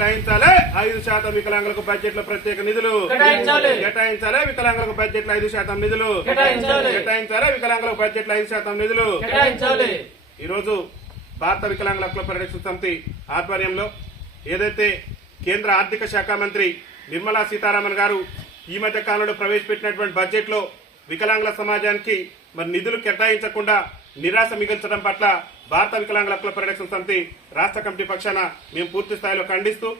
కేటాయించాలి 5% వికలాంగులకు బడ్జెట్ లో ప్రత్యేక నిధులు కేటాయించాలి వికలాంగులకు బడ్జెట్ లో 5% నిధులు కేటాయించాలి వికలాంగులకు బడ్జెట్ లో 5% నిధులు. ఈ రోజు భారత వికలాంగుల హక్కుల పరిరక్షణ సమితి ఆధ్వర్యంలో ఏదైతే కేంద్ర ఆర్థిక శాఖ మంత్రి నిర్మలా సీతారామన్ గారు ఈ మధ్య కాలంలో ప్రవేశపెట్టినటువంటి బడ్జెట్ లో వికలాంగుల సమాజానికి మరి నిధులు కేటాయించకుండా నిరాశ మిగిల్చడం పట్ల భారత వికలాంగుల హక్కుల పరిరక్షణ సమితి రాష్ట్ర కమిటీ పక్షాన మేము పూర్తి స్థాయిలో ఖండిస్తూ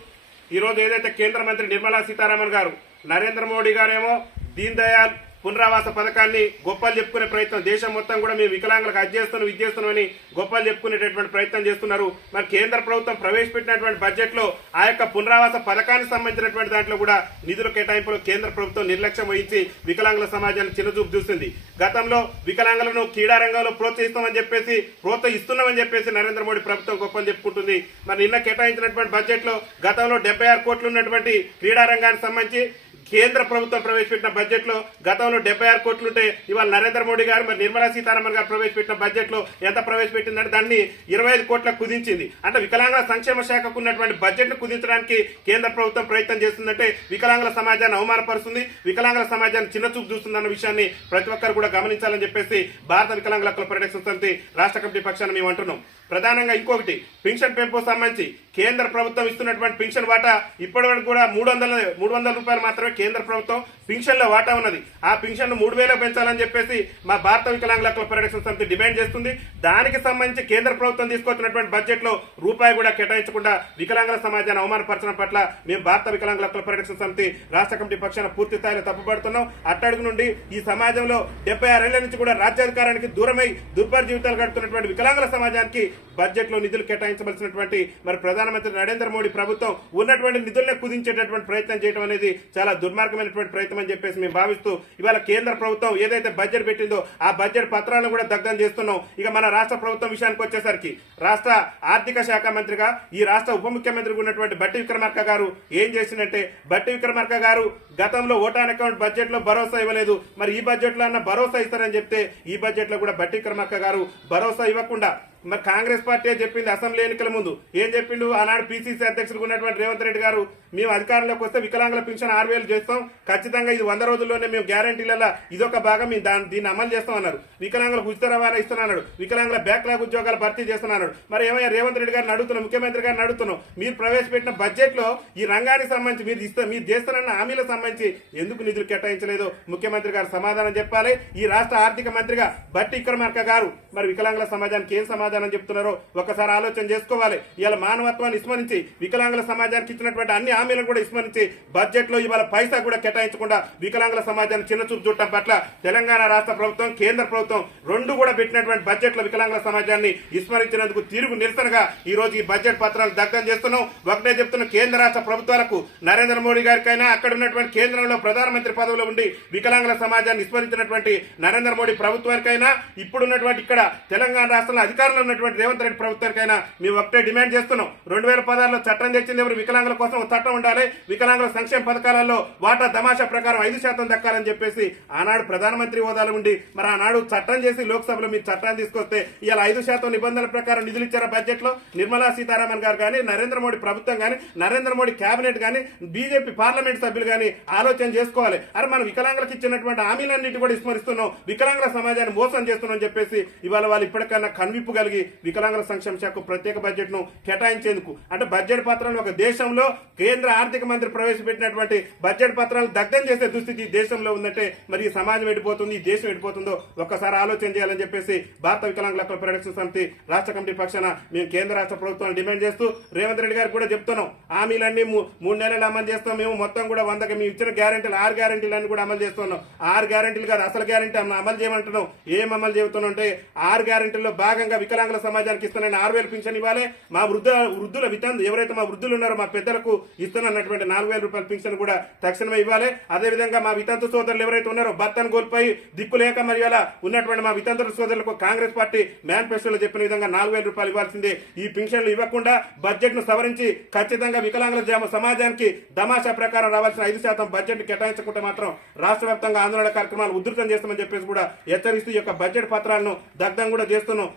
ఈ రోజు ఏదైతే కేంద్ర మంత్రి నిర్మలా సీతారామన్ గారు నరేంద్ర మోడీ గారేమో దీన్ దయాళ్ పునరావాస పథకాన్ని గొప్పలు చెప్పుకునే ప్రయత్నం, దేశం మొత్తం కూడా మేము వికలాంగులకు అది చేస్తున్నాం ఇది చేస్తున్నామని గొప్పలు చెప్పుకునేటటువంటి ప్రయత్నం చేస్తున్నారు. మరి కేంద్ర ప్రభుత్వం ప్రవేశపెట్టినటువంటి బడ్జెట్ లో ఆ యొక్క పునరావాస పథకానికి సంబంధించినటువంటి దాంట్లో కూడా నిధుల కేటాయింపులో కేంద్ర ప్రభుత్వం నిర్లక్ష్యం వహించి వికలాంగుల సమాజాన్ని చిన్నచూపు చూస్తుంది. గతంలో వికలాంగులను క్రీడా రంగంలో ప్రోత్సహిస్తున్నామని చెప్పేసి నరేంద్ర మోడీ ప్రభుత్వం గొప్పలు చెప్పుకుంటుంది. మరి నిన్న కేటాయించినటువంటి బడ్జెట్ లో గతంలో 76 కోట్లు ఉన్నటువంటి క్రీడా రంగానికి సంబంధించి కేంద్ర ప్రభుత్వం ప్రవేశపెట్టిన బడ్జెట్ లో గతంలో 76 కోట్లుంటే ఇవాళ నరేంద్ర మోడీ గారు మరి నిర్మలా సీతారామన్ గారు ప్రవేశపెట్టిన బడ్జెట్ లో ఎంత ప్రవేశపెట్టిందంటే దాన్ని 25 కోట్లకు కుదించింది. అంటే వికలాంగుల సంక్షేమ శాఖకు ఉన్నటువంటి బడ్జెట్ ను కుదించడానికి కేంద్ర ప్రభుత్వం ప్రయత్నం చేస్తుందంటే వికలాంగుల సమాజాన్ని అవమానపరుస్తుంది, వికలాంగుల సమాజాన్ని చిన్నచూపు చూస్తుందన్న విషయాన్ని ప్రతి ఒక్కరు కూడా గమనించాలని చెప్పేసి భారత వికలాంగుల హక్కుల పరిరక్షణ సమితి రాష్ట్ర కమిటీ పక్షాన మేము అంటున్నాం. ప్రధానంగా ఇంకొకటి పెన్షన్ పెంపు సంబంధించి కేంద్ర ప్రభుత్వం ఇస్తున్నటువంటి పెన్షన్ వాటా ఇప్పటి వరకు కూడా 300 రూపాయలు మాత్రమే కేంద్ర ప్రభుత్వం పెన్షన్ లో వాటా ఉన్నది. ఆ పెన్షన్ 3000 పెంచాలని చెప్పేసి మా భారత వికలాంగుల హక్కుల పరిరక్షణ సమితి డిమాండ్ చేస్తుంది. దానికి సంబంధించి కేంద్ర ప్రభుత్వం తీసుకొచ్చినటువంటి బడ్జెట్ లో రూపాయి కూడా కేటాయించకుండా వికలాంగుల సమాజాన్ని అవమానపరచడం పట్ల మేము భారత వికలాంగుల హక్కుల పరిరక్షణ సమితి రాష్ట్ర కమిటీ పక్షాన పూర్తి స్థాయిలో తప్పుపడుతున్నాం. అట్టడుగు నుండి ఈ సమాజంలో 76 ఏళ్ల నుంచి కూడా రాజ్యాధికారానికి దూరమై దుర్భర జీవితాలు గడుపుతున్నటువంటి వికలాంగుల సమాజానికి బడ్జెట్ లో నిధులు కేటాయించవలసినటువంటి మరి ప్రధానమంత్రి నరేంద్ర మోడీ ప్రభుత్వం ఉన్నటువంటి నిధులనే కుదించేటటువంటి ప్రయత్నం చేయడం అనేది చాలా దుర్మార్గమైనటువంటి ప్రయత్నం అని చెప్పేసి మేము భావిస్తూ ఇవాళ కేంద్ర ప్రభుత్వం ఏదైతే బడ్జెట్ పెట్టిందో ఆ బడ్జెట్ పత్రాలను కూడా దగ్ధం చేస్తున్నాం. ఇక మన రాష్ట్ర ప్రభుత్వం విషయానికి వచ్చేసరికి రాష్ట్ర ఆర్థిక శాఖ మంత్రిగా ఈ రాష్ట్ర ఉప ముఖ్యమంత్రిగా ఉన్నటువంటి బట్టి విక్రమార్క గారు ఏం చేసిందంటే బట్టి విక్రమార్క గారు గతంలో ఓటాన్ అకౌంట్ బడ్జెట్ లో భరోసా ఇవ్వలేదు, మరి ఈ బడ్జెట్ లో అన్న భరోసా ఇస్తారని చెప్తే ఈ బడ్జెట్ లో కూడా బట్టి విక్రమార్క గారు భరోసా ఇవ్వకుండా మరి కాంగ్రెస్ పార్టీ చెప్పింది అసెంబ్లీ ఎన్నికల ముందు ఏం చెప్పిండు, ఆనాడు పిసిసి అధ్యక్షుడు ఉన్నటువంటి రేవంత్ రెడ్డి గారు మేము అధికారంలోకి వస్తే వికలాంగుల పెన్షన్ 6000 చేస్తాం, ఖచ్చితంగా ఇది 100 రోజుల్లోనే మేము గ్యారంటీలలో ఇదొక భాగం మేము దీన్ని అమలు చేస్తాం అన్నారు. వికలాంగులకు ఉచిత రవాణా ఇస్తున్నాడు, వికలాంగుల బ్యాక్లాగ్ ఉద్యోగాలు భర్తీ చేస్తున్నాడు. మరి ఏమయ్యా రేవంత్ రెడ్డి గారిని అడుగుతున్నాం, ముఖ్యమంత్రి గారిని అడుగుతున్నాం, మీరు ప్రవేశపెట్టిన బడ్జెట్ లో ఈ రంగానికి సంబంధించి మీరు చేస్తున్న హామీలకు సంబంధించి ఎందుకు నిధులు కేటాయించలేదు ముఖ్యమంత్రి గారు సమాధానం చెప్పాలి. ఈ రాష్ట్ర ఆర్థిక మంత్రిగా బట్టి విక్రమార్క గారు మరి వికలాంగుల సమాజానికి ఏం సమాధానం చెప్తున్నారో ఒకసారి ఆలోచన చేసుకోవాలి. ఇలా మానవత్వాన్ని విస్మరించి వికలాంగుల సమాజానికి ఇచ్చినటువంటి అన్ని హామీలను కూడా విస్మరించి బడ్జెట్ లో ఇవాళ పైసా కూడా కేటాయించకుండా వికలాంగుల సమాజాన్ని చిన్నచూపు చూడటం పట్ల తెలంగాణ రాష్ట్ర ప్రభుత్వం కేంద్ర ప్రభుత్వం రెండు కూడా పెట్టినటువంటి బడ్జెట్ లో వికలాంగుల సమాజాన్ని విస్మరించినందుకు తిరుగు నిరసనగా ఈ రోజు ఈ బడ్జెట్ పత్రాలు దగ్ధం చేస్తున్నాం. ఒకటే చెప్తున్న కేంద్ర రాష్ట్ర ప్రభుత్వాలకు నరేంద్ర మోడీ గారికైనా అక్కడ ఉన్నటువంటి కేంద్రంలో ప్రధానమంత్రి పదవిలో ఉండి వికలాంగుల సమాజాన్ని విస్మరించినటువంటి నరేంద్ర మోడీ ప్రభుత్వానికైనా ఇప్పుడున్నటువంటి ఇక్కడ తెలంగాణ రాష్ట్రంలో అధికారంలో ఉన్నటువంటి రేవంత్ రెడ్డి ప్రభుత్వానికైనా మేము ఒకటే డిమాండ్ చేస్తున్నాం. 2016లో చట్టం తెచ్చింది ఎవరు, వికలాంగుల కోసం ఒక చట్టం ఉండాలి, వికలాంగుల సంక్షేమ పథకాలలో వాటా తమాషా ప్రకారం 5% దక్కాలని చెప్పేసి ఆనాడు ప్రధానమంత్రి హోదాలో ఉండి మరి ఆనాడు చట్టం చేసి లోక్సభలో మీరు చట్టాన్ని తీసుకొస్తే ఇలా 5% నిబంధనల ప్రకారం నిధులు ఇచ్చారా బడ్జెట్ లో? నిర్మలా సీతారామన్ గారు కానీ నరేంద్ర మోడీ ప్రభుత్వం కానీ నరేంద్ర మోడీ కేబినెట్ కానీ బీజేపీ పార్లమెంట్ సభ్యులు కానీ ఆలోచన చేసుకోవాలి. అరే మనం వికలాంగులకు ఇచ్చినటువంటి హామీలన్నింటి కూడా విస్మరిస్తున్నాం, వికలాంగుల సమాజాన్ని మోసం చేస్తున్నాం చెప్పేసి ఇవాళ వాళ్ళు ఇప్పటికన్నా కన్విప్పు కలిగి వికలాంగుల సంక్షేమ శాఖకు ప్రత్యేక బడ్జెట్ ను కేటాయించేందుకు అంటే బడ్జెట్ పత్రాలు ఒక దేశంలో కేంద్ర ఆర్థిక మంత్రి ప్రవేశపెట్టినటువంటి బడ్జెట్ పత్రాలు దగ్ధం చేసే దుస్థితి దేశంలో ఉందంటే మరి ఈ సమాజం ఎడిపోతుంది, ఈ దేశం ఎడిపోతుందో ఒక్కసారి ఆలోచన చేయాలని చెప్పేసి భారత వికలాంగుల హక్కుల పరిరక్షణ సమితి రాష్ట్ర కమిటీ పక్షాన మేము కేంద్ర రాష్ట్ర ప్రభుత్వాన్ని డిమాండ్ చేస్తూ రేవంత్ రెడ్డి గారికి కూడా చెప్తున్నాం, హామీలన్నీ 3 నెలలు అమలు చేస్తాం, మేము మొత్తం కూడా 100కి మేము ఇచ్చిన గ్యారెంటీలు 6 గ్యారెంటీలన్నీ కూడా అమలు చేస్తున్నాం. 6 గ్యారెంటీలు కాదు అసలు గ్యారెంటీ అమలు చేయమంటున్నాం. ఏం అమలు చేస్తున్నాం అంటే 6 గ్యారెంటీల్లో భాగంగా వికలాంగుల సమాజానికి ఇస్తున్న 6000 పింఛన్ ఇవ్వాలి, మా వృద్ధుల ఎవరైతే మా వృద్ధులు ఉన్నారో మా పెద్దలకు ఇస్తున్నటువంటి 4000 రూపాయల పింఛన్ కూడా తక్షణమే ఇవ్వాలి. అదేవిధంగా మా వితంతు సోదరులు ఎవరైతే ఉన్నారో భర్తను కోల్పోయి దిక్కులేక మరి అలా ఉన్నటువంటి మా వితంతు సోదరులకు కాంగ్రెస్ పార్టీ మేనిఫెస్టోలో చెప్పిన విధంగా 4000 రూపాయలు ఇవ్వాల్సిందే. ఈ పింఛన్లు ఇవ్వకుండా బడ్జెట్ ను సవరించి ఖచ్చితంగా వికలాంగుల సమాజానికి తమాషా ప్రకారం రావాల్సిన 5% బడ్జెట్ కేటాయించకుంటే మాత్రం రాష్ట్ర వ్యాప్తంగా ఆందోళన కార్యక్రమాలు ఉధృతం చేస్తామని చెప్పేసి కూడా హెచ్చరిస్తూ ఈ యొక్క బడ్జెట్ పత్రాలను దగ్ధం కూడా చేస్తున్నాం.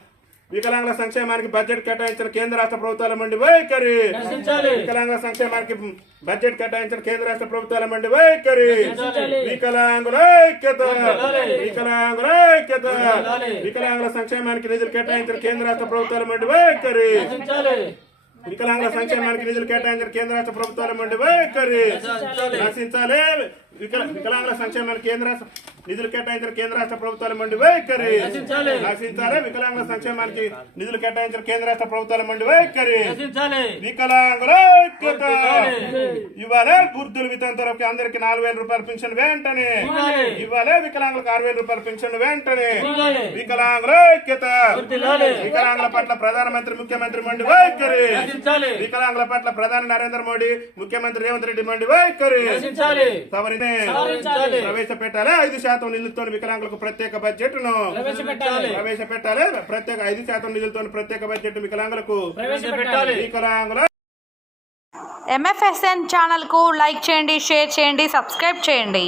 వికలాంగుల సంక్షేమానికి బడ్జెట్ కేటాయించిన కేంద్ర రాష్ట్ర ప్రభుత్వాల మండి వైఖరి. వికలాంగుల సంక్షేమానికి బడ్జెట్ కేటాయించిన కేంద్ర రాష్ట్ర ప్రభుత్వాల మండి వైఖరి. వికలాంగుల ఐక్యత. వికలాంగుల ఐక్యత. వికలాంగుల సంక్షేమానికి నిధులు కేటాయించిన కేంద్ర రాష్ట్ర ప్రభుత్వాల మండి వైఖరి. వికలాంగుల సంక్షేమానికి నిధులు కేటాయించిన కేంద్ర రాష్ట్ర ప్రభుత్వాల మండి వైఖరి. నశించాలి. వికలాంగుల సంక్షేమానికి నిధులు కేటాయించిన కేంద్ర రాష్ట్ర ప్రభుత్వాల మండి వైఖరి. నశించాలి. వికలాంగుల సంక్షేమానికి నిధులు కేటాయించిన కేంద్ర రాష్ట్ర ప్రభుత్వాల మండి వైఖరి. వికలాంగుల ఐక్యత. ఇవ్వాలే వృద్ధులు వితంతులకు అందరికి 4,000 రూపాయల పెన్షన్ వెంటనే ఇవ్వాలే. వికలాంగులకు 6,000 రూపాయల పెన్షన్ వెంటనే. వికలాంగుల ఐక్యత. వికలాంగుల పట్ల ప్రధానమంత్రి ముఖ్యమంత్రి మండి వైఖరి. వికలాంగుల పట్ల ప్రధాని నరేంద్ర మోడీ ముఖ్యమంత్రి రేవంత్ రెడ్డి మండి వైఖరి. ప్రవేశపెట్టాలి. 5% నిధులతో వికలాంగులకు ప్రత్యేక బడ్జెట్ ను ప్రవేశపెట్టాలి. ప్రత్యేక 5% నిధులతో ప్రత్యేక బడ్జెట్ వికలాంగులకు వికలాంగుల. MFSN ఛానల్ కు లైక్ చేయండి, షేర్ చేయండి, సబ్స్క్రైబ్ చేయండి.